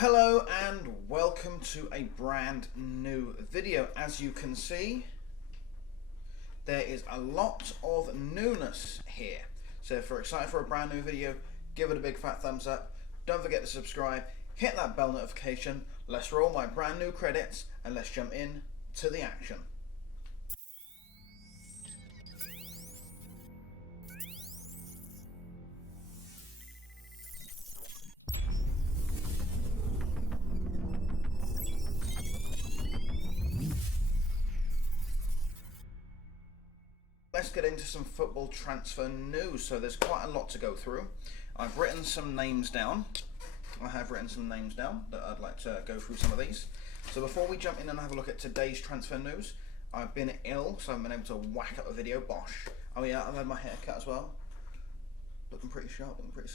Hello and welcome to a brand new video. As you can see, there is a lot of newness here. So if you're excited for a brand new video, give it a big fat thumbs up. Don't forget to subscribe, hit that bell notification. Let's roll my brand new credits and let's jump in to the action. Let's get into some football transfer news. So there's quite a lot to go through. I've written some names down. I have written some names down that I'd like to go through some of these. So before we jump in and have a look at today's transfer news, I've been ill, so I haven't been able to whack up a video. Bosh. Oh yeah, I've had my hair cut as well. Looking pretty sharp, looking pretty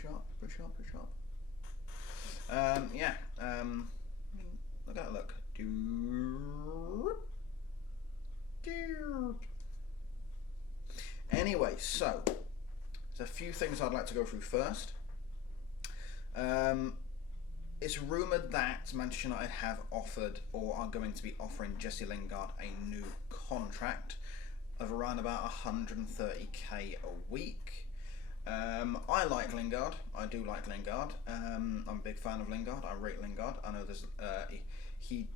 sharp. Look at that look. Anyway, so there's a few things I'd like to go through first. It's rumoured that Manchester United have offered or are going to be offering Jesse Lingard a new contract of around about 130k a week. I like Lingard. I do like Lingard. I'm a big fan of Lingard. I rate Lingard. I know there's he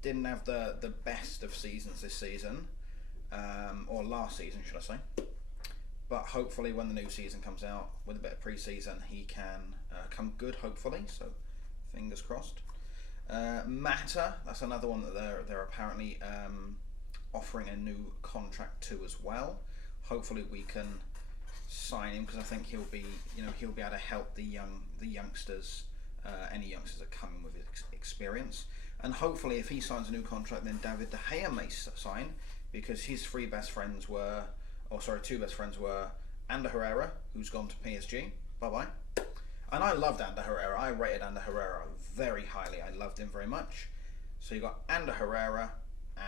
didn't have the best of seasons this season, or last season, should I say? But hopefully, when the new season comes out with a bit of pre-season, he can come good. Hopefully, so fingers crossed. Mata, that's another one that they're apparently offering a new contract to as well. Hopefully, we can sign him because I think he'll be able to help the youngsters, any youngsters that come in with experience. And hopefully, if he signs a new contract, then David De Gea may sign because his two best friends were Ander Herrera, who's gone to PSG. Bye bye. And I loved Ander Herrera. I rated Ander Herrera very highly. I loved him very much. So you got Ander Herrera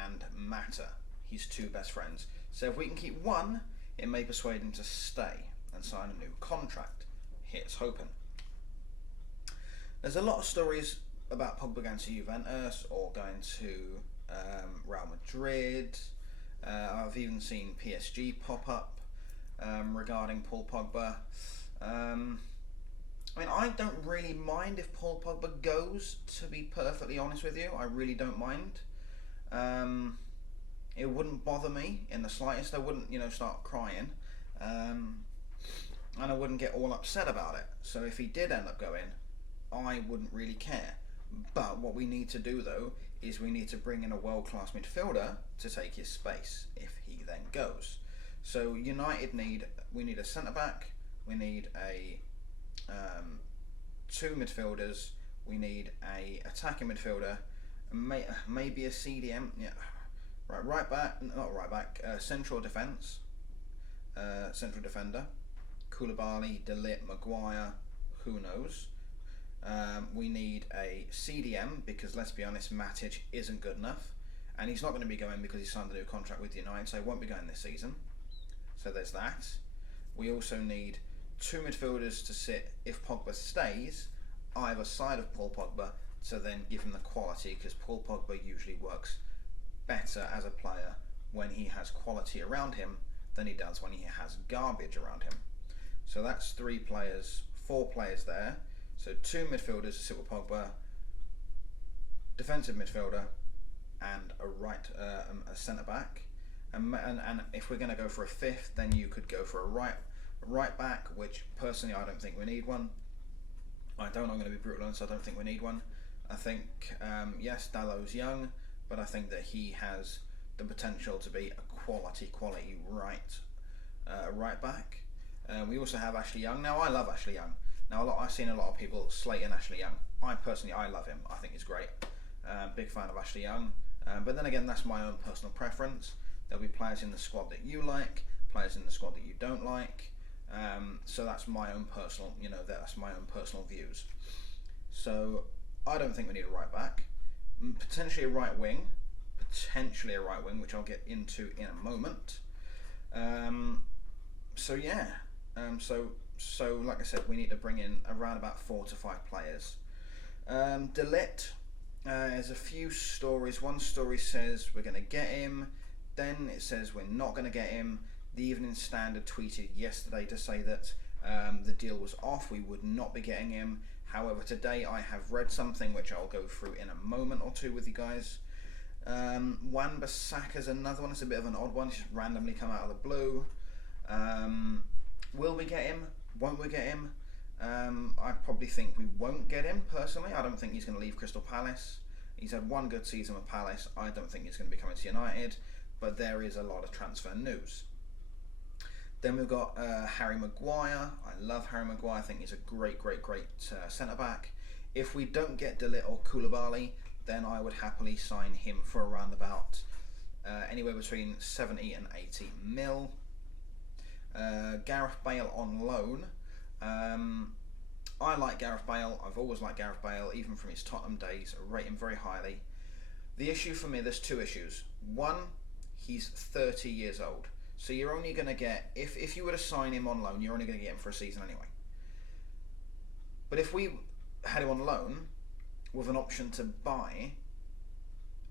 and Mata, his two best friends. So if we can keep one, it may persuade him to stay and sign a new contract. Here's hoping. There's a lot of stories about Pogba going to Juventus or going to Real Madrid. I've even seen PSG pop up regarding Paul Pogba. I mean, I don't really mind if Paul Pogba goes, to be perfectly honest with you. I really don't mind. It wouldn't bother me in the slightest. I wouldn't, start crying. And I wouldn't get all upset about it. So if he did end up going, I wouldn't really care. But what we need to do, though, is we need to bring in a world-class midfielder to take his space if he then goes. So United we need a centre-back, we need a two midfielders, we need a attacking midfielder, maybe a CDM, right back, central defence, central defender, Koulibaly, De Ligt, Maguire, who knows. We need a CDM because, let's be honest, Matic isn't good enough, and he's not going to be going because he signed a new contract with United, so he won't be going this season. So there's that. We also need two midfielders to sit, if Pogba stays, either side of Paul Pogba to then give him the quality, because Paul Pogba usually works better as a player when he has quality around him than he does when he has garbage around him. So that's four players there. So two midfielders to sit with Pogba, defensive midfielder, and a centre back. And if we're going to go for a fifth, then you could go for a right back, which personally I don't think we need one. I'm going to be brutal honest, I don't think we need one. I think yes, Dallow's young, but I think that he has the potential to be a quality right back. We also have Ashley Young. Now I love Ashley Young. Now I've seen a lot of people slating Ashley Young. I love him. I think he's great. Big fan of Ashley Young. But then again, that's my own personal preference. There'll be players in the squad that you like, players in the squad that you don't like. So that's my own personal, that's my own personal views. So I don't think we need a right back. Potentially a right wing, which I'll get into in a moment. So like I said, we need to bring in around about 4 to 5 players. De Ligt, there's a few stories. One story says we're going to get him, then it says we're not going to get him. The Evening Standard tweeted yesterday to say that the deal was off, we would not be getting him. However, today I have read something which I'll go through in a moment or two with you guys. Wan-Bissaka's another one. It's a bit of an odd one. It's just randomly come out of the blue. Will we get him? Won't we get him? I probably think we won't get him, personally. I don't think he's going to leave Crystal Palace. He's had one good season with Palace. I don't think he's going to be coming to United, but there is a lot of transfer news. Then we've got Harry Maguire. I love Harry Maguire. I think he's a great centre-back. If we don't get De Ligt or Koulibaly, then I would happily sign him for around about anywhere between 70 and 80 mil. Gareth Bale on loan. I like Gareth Bale. I've always liked Gareth Bale, even from his Tottenham days. I rate him very highly. The issue for me, there's two issues. One, he's 30 years old. So you're only going to get, if you were to sign him on loan, you're only going to get him for a season anyway. But if we had him on loan with an option to buy,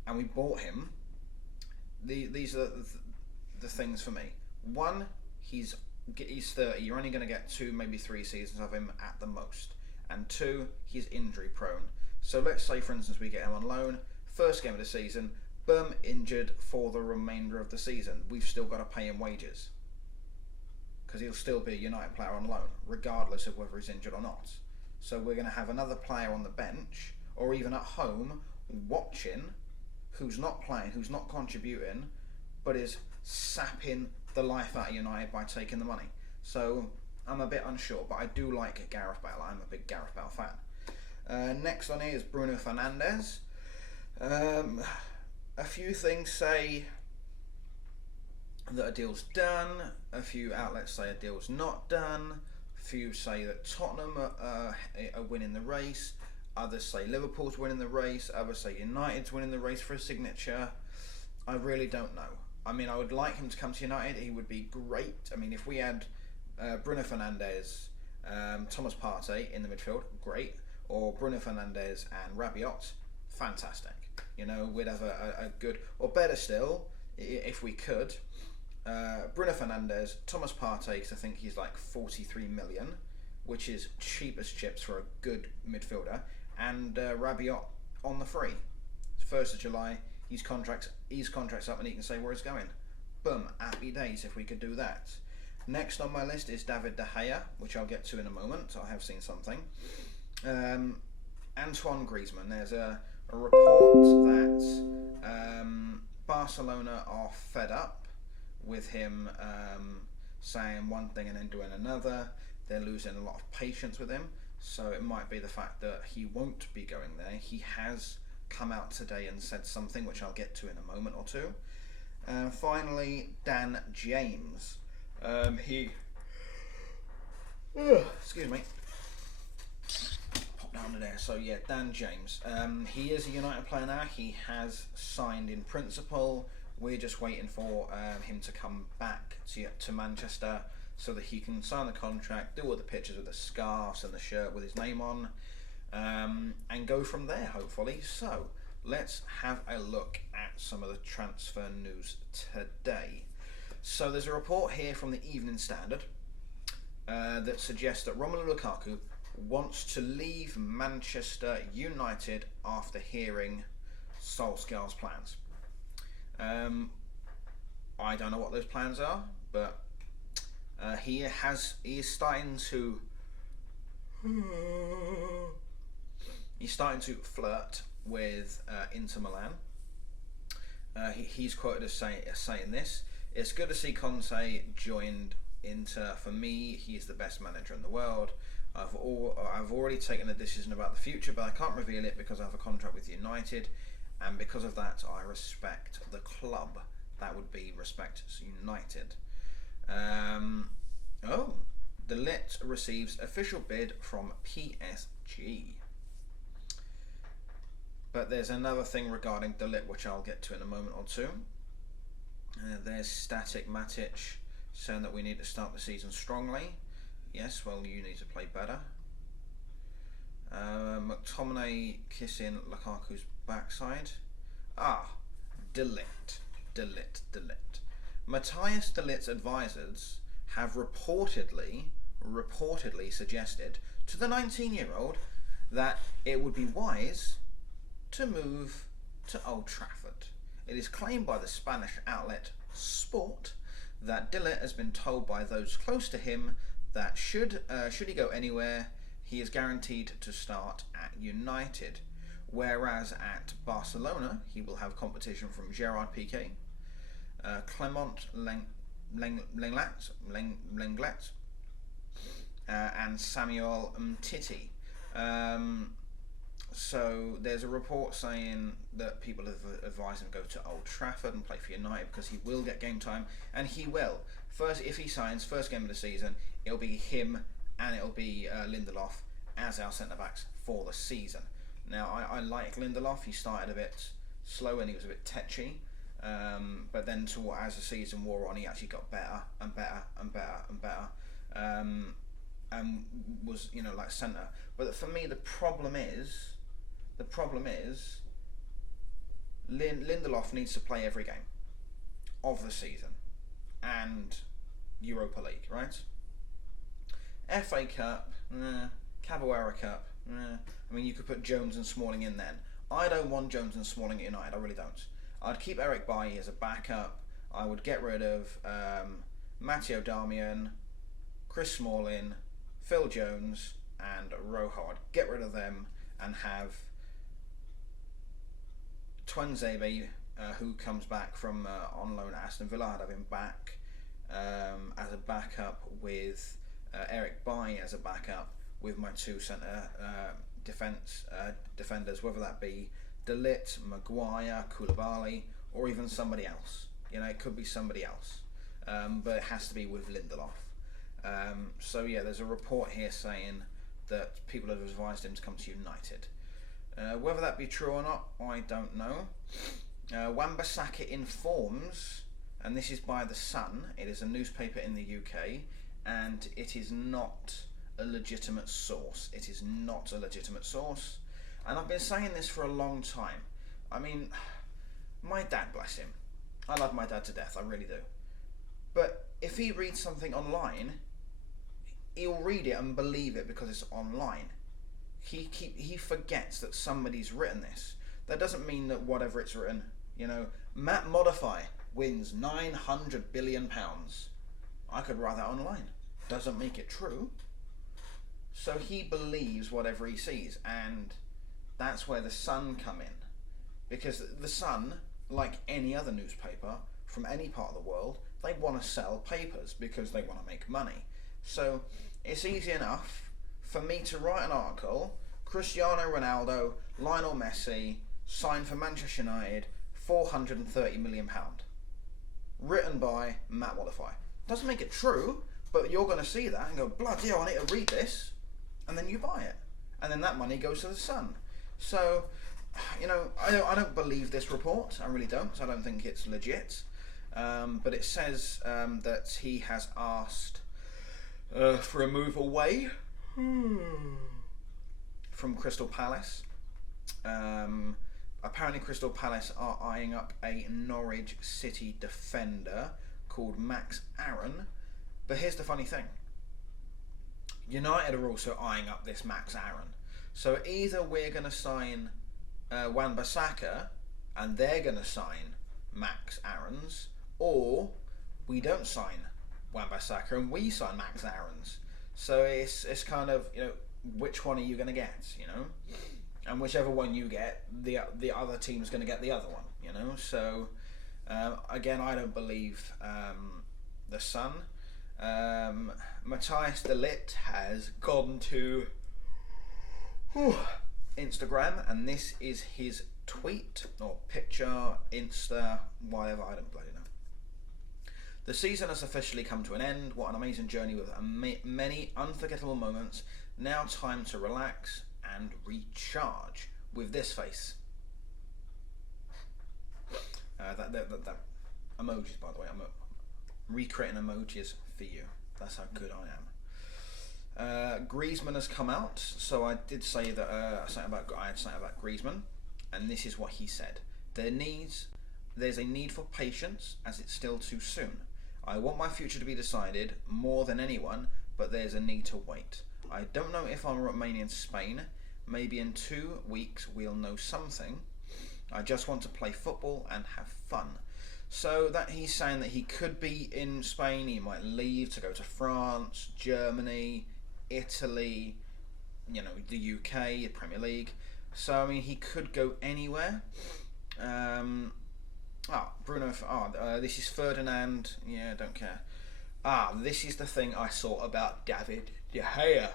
and we bought him, these are the things for me. One, he's 30. You're only going to get 2, maybe 3 seasons of him at the most. And 2, he's injury prone. So let's say, for instance, we get him on loan, first game of the season, boom, injured for the remainder of the season. We've still got to pay him wages, because he'll still be a United player on loan, regardless of whether he's injured or not. So we're going to have another player on the bench, or even at home, watching, who's not playing, who's not contributing, but is sapping the life out of United by taking the money. So I'm a bit unsure, but I do like Gareth Bale. I'm a big Gareth Bale fan. Next on here is Bruno Fernandes. A few things say that a deal's done. A few outlets say a deal's not done. A few say that Tottenham are winning the race. Others say Liverpool's winning the race. Others say United's winning the race for a signature. I really don't know. I mean, I would like him to come to United. He would be great. I mean, if we had Bruno Fernandes, Thomas Partey in the midfield, great. Or Bruno Fernandes and Rabiot, fantastic. You know, we'd have a good, or better still, if we could, Bruno Fernandes, Thomas Partey, because I think he's like 43 million, which is cheap as chips for a good midfielder, and Rabiot on the free. 1st of July, his contract's up and he can say where he's going. Boom, happy days if we could do that. Next on my list is David De Gea, which I'll get to in a moment. I have seen something. Antoine Griezmann, there's a report that Barcelona are fed up with him saying one thing and then doing another. They're losing a lot of patience with him, so it might be the fact that he won't be going there. He has come out today and said something which I'll get to in a moment or two. Finally, Dan James. Excuse me. Pop down to there. So yeah, Dan James. He is a United player now. He has signed in principle. We're just waiting for him to come back to Manchester so that he can sign the contract, do all the pictures with the scarves and the shirt with his name on, and go from there, hopefully. So let's have a look at some of the transfer news today. So there's a report here from the Evening Standard that suggests that Romelu Lukaku wants to leave Manchester United after hearing Solskjaer's plans. I don't know what those plans are, but he is starting to flirt with Inter Milan. He's quoted as saying this: "It's good to see Conte joined Inter. For me, he's the best manager in the world. I've already taken a decision about the future, but I can't reveal it because I have a contract with United, and because of that, I respect the club." That would be respect United. De Ligt receives official bid from PSG. But there's another thing regarding De Ligt which I'll get to in a moment or two. There's Static Matic saying that we need to start the season strongly. Yes, well, you need to play better. McTominay kissing Lukaku's backside. Delete. Matthias de Ligt's advisors have reportedly suggested to the 19-year-old that it would be wise to move to Old Trafford. It is claimed by the Spanish outlet Sport that de Ligt has been told by those close to him that should he go anywhere, he is guaranteed to start at United. Whereas at Barcelona, he will have competition from Gerard Piqué, Clement Lenglet, and Samuel Umtiti. So there's a report saying that people have advised him to go to Old Trafford and play for United because he will get game time, and he will. First, if he signs, first game of the season, it'll be him and it'll be Lindelof as our centre-backs for the season. Now, I like Lindelof. He started a bit slow and he was a bit tetchy, but then as the season wore on, he actually got better and better and better and better, and was, like centre. But for me, the problem is Lindelof needs to play every game of the season and Europa League, right? FA Cup, Capoeira Cup, I mean, you could put Jones and Smalling in then. I don't want Jones and Smalling at United, I really don't. I'd keep Eric Bailly as a backup. I would get rid of Matteo Darmian, Chris Smalling, Phil Jones, and Rojo. I'd get rid of them and have Tuanzebe, who comes back from on loan at Aston Villa. I'd have him back as a backup with Eric Bailly as a backup with my two centre defenders, whether that be de Ligt, Maguire, Koulibaly, or even somebody else. It could be somebody else, but it has to be with Lindelof. So yeah, there's a report here saying that people have advised him to come to United. Whether that be true or not, I don't know. Wan-Bissaka informs, and this is by The Sun, it is a newspaper in the UK, and it is not a legitimate source. It is not a legitimate source, and I've been saying this for a long time. I mean, my dad, bless him, I love my dad to death, I really do. But if he reads something online, he'll read it and believe it because it's online. He forgets that somebody's written this. That doesn't mean that whatever it's written, Matt Modify wins £900 billion. I could write that online. Doesn't make it true. So he believes whatever he sees, and that's where The Sun come in. Because The Sun, like any other newspaper from any part of the world, they want to sell papers because they want to make money. So it's easy enough for me to write an article, Cristiano Ronaldo, Lionel Messi, signed for Manchester United, £430 million. Written by Matt Modify. Doesn't make it true, but you're going to see that and go, bloody hell, I need to read this, and then you buy it. And then that money goes to The Sun. So, I don't believe this report. I really don't. I don't think it's legit. But it says that he has asked for a move away from Crystal Palace. Apparently Crystal Palace are eyeing up a Norwich City defender called Max Aaron. But here's the funny thing. United are also eyeing up this Max Aaron. So either we're going to sign Wan-Bissaka and they're going to sign Max Aarons, or we don't sign Wan-Bissaka and we sign Max Aarons. So it's kind of, which one are you going to get, And whichever one you get, the other team's going to get the other one, So, again, I don't believe The Sun. Matthias de Ligt has gone to Instagram, and this is his tweet or picture, Insta, whatever, I don't bloody know. The season has officially come to an end. What an amazing journey with many unforgettable moments. Now time to relax and recharge with this face. That emojis, by the way. I'm recreating emojis for you. That's how good I Griezmann has come out, so I did say that I had something about Griezmann, and this is what he said: there's a need for patience, as it's still too soon. I want my future to be decided more than anyone, but there's a need to wait. I don't know if I'll remain in Spain. Maybe in 2 weeks we'll know something. I just want to play football and have fun. So that he's saying that he could be in Spain, he might leave to go to France, Germany, Italy, the UK, Premier League. So I mean, he could go anywhere. Bruno. This is Ferdinand. Yeah, don't care. This is the thing I saw about David De Gea.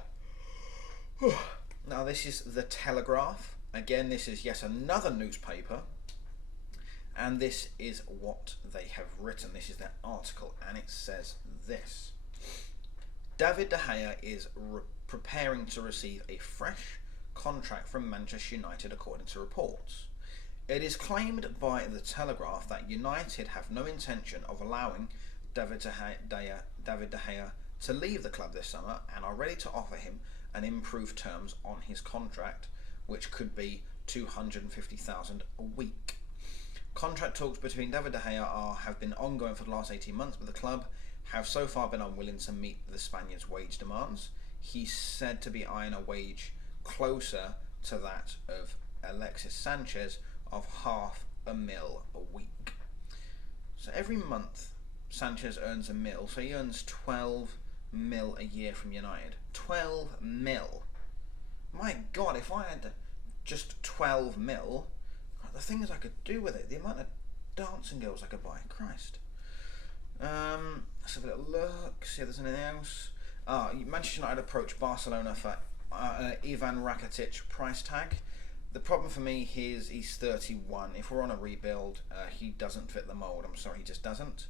Now this is the Telegraph. Again, this is yet another newspaper. And this is what they have written. This is their article, and it says this: David De Gea is preparing to receive a fresh contract from Manchester United, according to reports. It is claimed by the Telegraph that United have no intention of allowing David De Gea to leave the club this summer, and are ready to offer him an improved terms on his contract, which could be $250,000 a week. Contract talks between David De Gea have been ongoing for the last 18 months, but the club have so far been unwilling to meet the Spaniard's wage demands. He's said to be eyeing a wage closer to that of Alexis Sanchez of $500,000 a week. So every month Sanchez earns $1 million, so he earns $12 million a year from United. $12 million. My God, if I had just $12 million, the things I could do with it, the amount of dancing girls I could buy, Christ. Let's have a little look, see if there's anything else. Manchester United approached Barcelona for Ivan Rakitic price tag. The problem for me is he's 31. If we're on a rebuild, he doesn't fit the mould. I'm sorry, he just doesn't.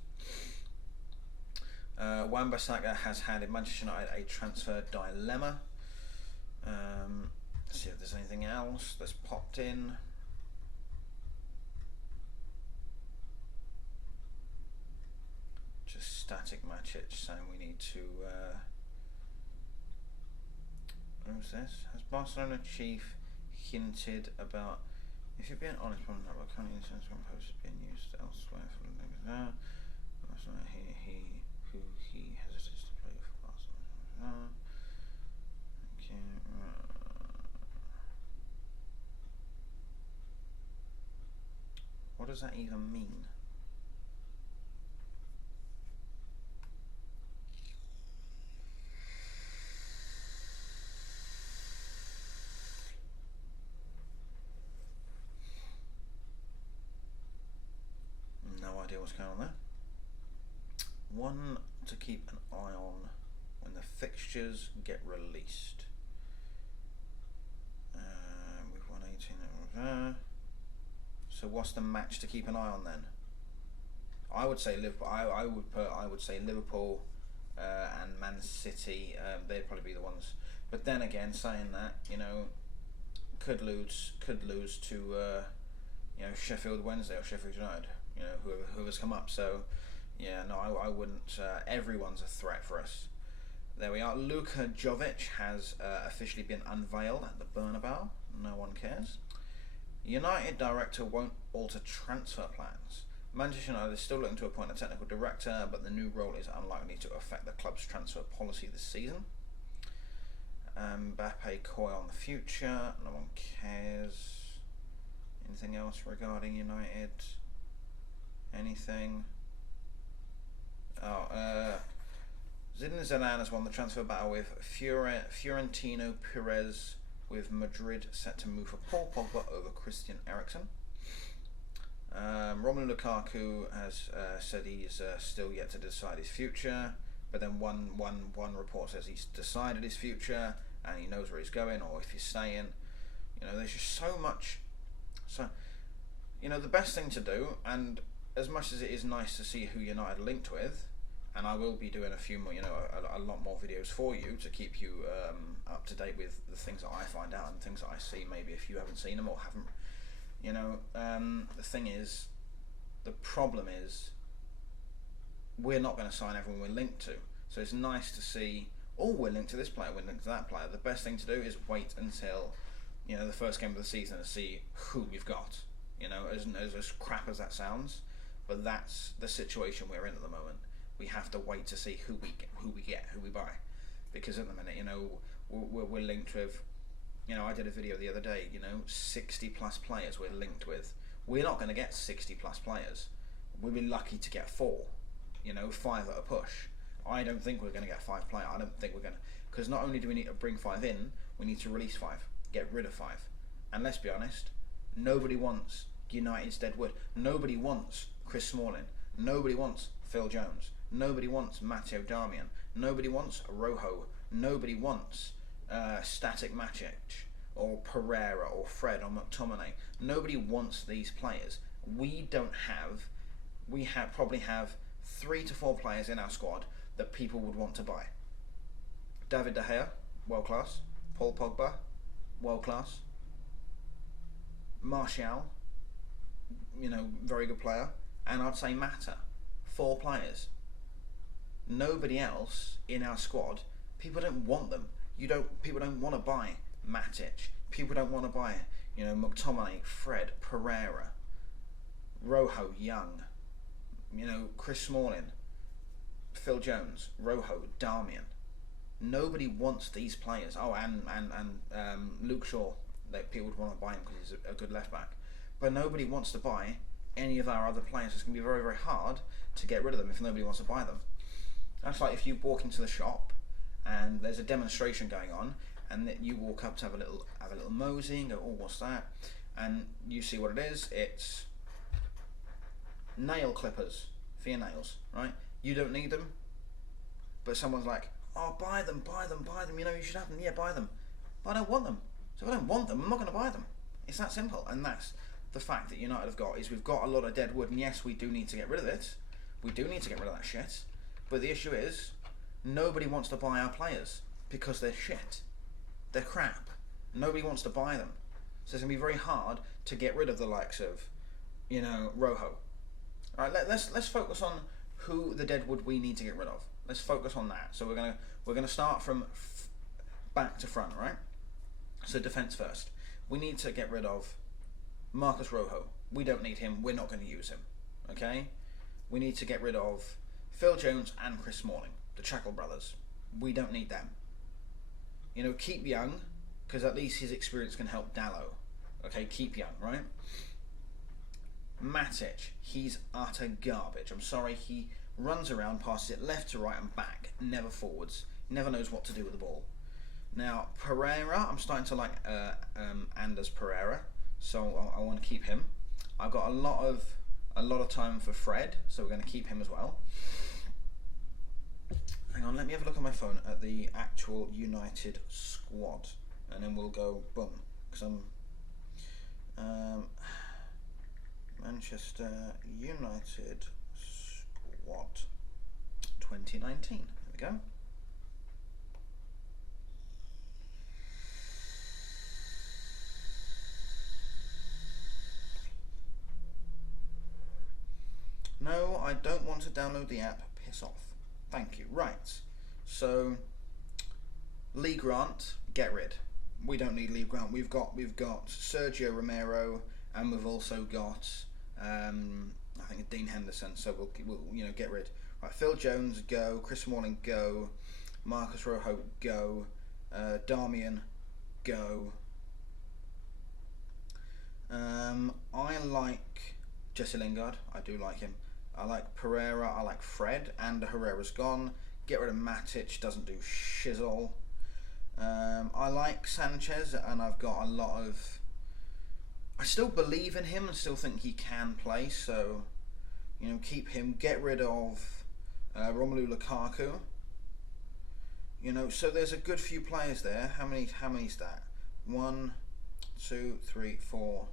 Wan-Bissaka has had in Manchester United a transfer dilemma. Let's see if there's anything else that's popped in. Just static Matic saying we need to. Who's this? Has Barcelona chief hinted about, if you're being honest, one network currently instance one post is being used elsewhere for the things there. He hesitates to play for Barcelona. Okay. What does that even mean? No idea what's going on there. One to keep an eye on when the fixtures get released. We've won 18. So what's the match to keep an eye on then? I would say Liverpool. I would say Liverpool and Man City. They'd probably be the ones. But then again, saying that, could lose to Sheffield Wednesday or Sheffield United. Whoever's come up. So yeah, no, I wouldn't. Everyone's a threat for us. There we are. Luka Jovic has officially been unveiled at the Bernabeu. No one cares. United director won't alter transfer plans. Manchester United is still looking to appoint a technical director, but the new role is unlikely to affect the club's transfer policy this season. Mbappe coy on the future. No one cares. Anything else regarding United? Anything? Zinedine Zidane has won the transfer battle with Fiorentino Perez, with Madrid set to move for Paul Pogba over Christian Eriksen. Romelu Lukaku has said he's still yet to decide his future, but then one report says he's decided his future and he knows where he's going or if he's staying. There's just so much. So, the best thing to do, and as much as it is nice to see who United linked with, and I will be doing a few more, a lot more videos for you to keep you up to date with the things that I find out and things that I see. Maybe if you haven't seen them or haven't, the thing is, the problem is, we're not going to sign everyone we're linked to. So it's nice to see oh, we're linked to this player, we're linked to that player. The best thing to do is wait until, you know, the first game of the season to see who we've got. You know, as crap as that sounds, but that's the situation we're in at the moment. We have to wait to see who we get, who we buy, because at the minute, you know, we're linked with, you know, I did a video the other day, you know, 60 plus players we're linked with. We're not going to get 60 plus players. We'll be lucky to get 4, you know, 5 at a push. I don't think we're going to get 5 players. I don't think we're going to, because not only do we need to bring 5 in, we need to release 5, get rid of 5. And let's be honest, nobody wants United's Deadwood. Nobody wants Chris Smalling. Nobody wants Phil Jones. Nobody wants Matteo Darmian. Nobody wants Rojo. Nobody wants Static Matic or Pereira or Fred or McTominay. Nobody wants these players. We probably have 3 to 4 players in our squad that people would want to buy. David De Gea, world class. Paul Pogba, world class. Martial, you know, very good player. And I'd say Mata, 4 players. Nobody else in our squad, people don't want them. People don't want to buy Matic. People don't want to buy, you know, McTominay, Fred, Pereira, Rojo, Young, you know, Chris Smalling, Phil Jones, Rojo, Darmian. Nobody wants these players. Oh, and Luke Shaw. That people would want to buy him because he's a good left back. But nobody wants to buy any of our other players. It's going to be very, very hard to get rid of them if nobody wants to buy them. That's like if you walk into the shop and there's a demonstration going on, and that you walk up to have a little mosey and go, oh, what's that? And you see what it is. It's nail clippers for your nails, right? You don't need them, but someone's like, oh, buy them. You know, you should have them. Yeah, buy them. But I don't want them. So if I don't want them, I'm not going to buy them. It's that simple. And that's the fact that United have got, is we've got a lot of dead wood, and yes, we do need to get rid of it. We do need to get rid of that shit. But the issue is, nobody wants to buy our players because they're shit. They're crap. Nobody wants to buy them. So it's going to be very hard to get rid of the likes of, you know, Rojo. All right, let's focus on who the dead wood we need to get rid of. Let's focus on that. So we're gonna start from back to front, right? So defense first. We need to get rid of Marcus Rojo. We don't need him. We're not going to use him. Okay? We need to get rid of Phil Jones and Chris Smalling, the Chackle brothers. We don't need them. You know, keep Young, because at least his experience can help Dallo. Okay, keep Young, right? Matic, he's utter garbage. I'm sorry, he runs around, passes it left to right and back, never forwards, never knows what to do with the ball. Now, Pereira, I'm starting to like Anders Pereira, so I want to keep him. I've got a lot of time for Fred, so we're going to keep him as well. Hang on, let me have a look on my phone at the actual United squad, and then we'll go boom, because I'm Manchester United squad 2019. There we go. No, I don't want to download the app. Piss off. Thank you. Right. So, Lee Grant, get rid. We don't need Lee Grant. We've got Sergio Romero, and we've also got I think Dean Henderson. So we'll get rid. Right. Phil Jones, go. Chris Smalling, go. Marcus Rojo, go. Darmian, go. I like Jesse Lingard. I do like him. I like Pereira, I like Fred, and Herrera's gone. Get rid of Matic, doesn't do shizzle. I like Sanchez, and I've got a lot of... I still believe in him and still think he can play, so, keep him. Get rid of Romelu Lukaku. So there's a good few players there. How many's that? 1, 2, 3, 4,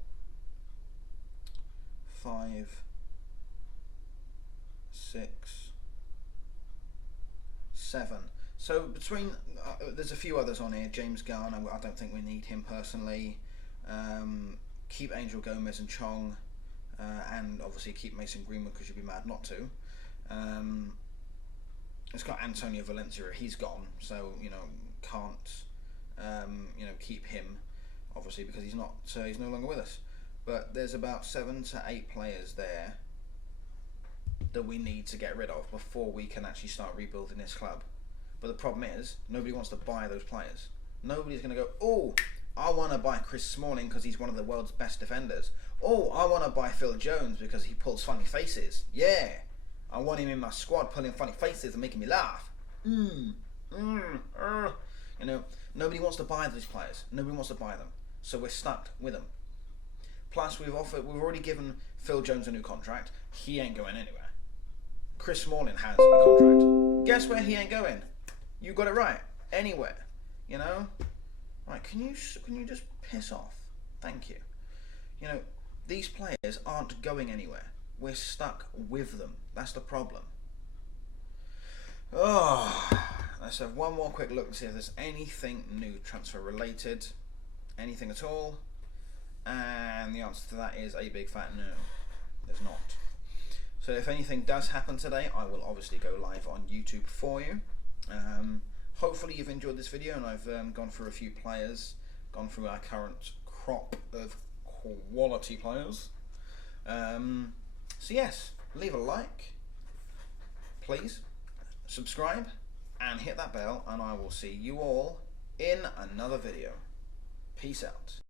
5, 6, 7. So between there's a few others on here. James Garner, I don't think we need him personally. Keep Angel Gomez and Chong, and obviously keep Mason Greenwood because you'd be mad not to. it's got Antonio Valencia. He's gone, so can't keep him, obviously, because he's not. He's no longer with us. But there's about 7 to 8 players there that we need to get rid of before we can actually start rebuilding this club. But the problem is, nobody wants to buy those players. Nobody's going to go, oh, I want to buy Chris Smalling because he's one of the world's best defenders. Oh, I want to buy Phil Jones because he pulls funny faces. Yeah, I want him in my squad pulling funny faces and making me laugh. Nobody wants to buy those players. Nobody wants to buy them. So we're stuck with them. Plus, we've already given Phil Jones a new contract. He ain't going anywhere. Chris Smalling has a contract. Guess where he ain't going? You got it right. Anywhere. Right, can you just piss off? Thank you. These players aren't going anywhere. We're stuck with them. That's the problem. Oh, let's have one more quick look and see if there's anything new transfer related. Anything at all? And the answer to that is a big fat no. There's not. So if anything does happen today, I will obviously go live on YouTube for you. Hopefully you've enjoyed this video, and I've gone through a few players, gone through our current crop of quality players. So yes, leave a like, please, subscribe, and hit that bell, and I will see you all in another video. Peace out.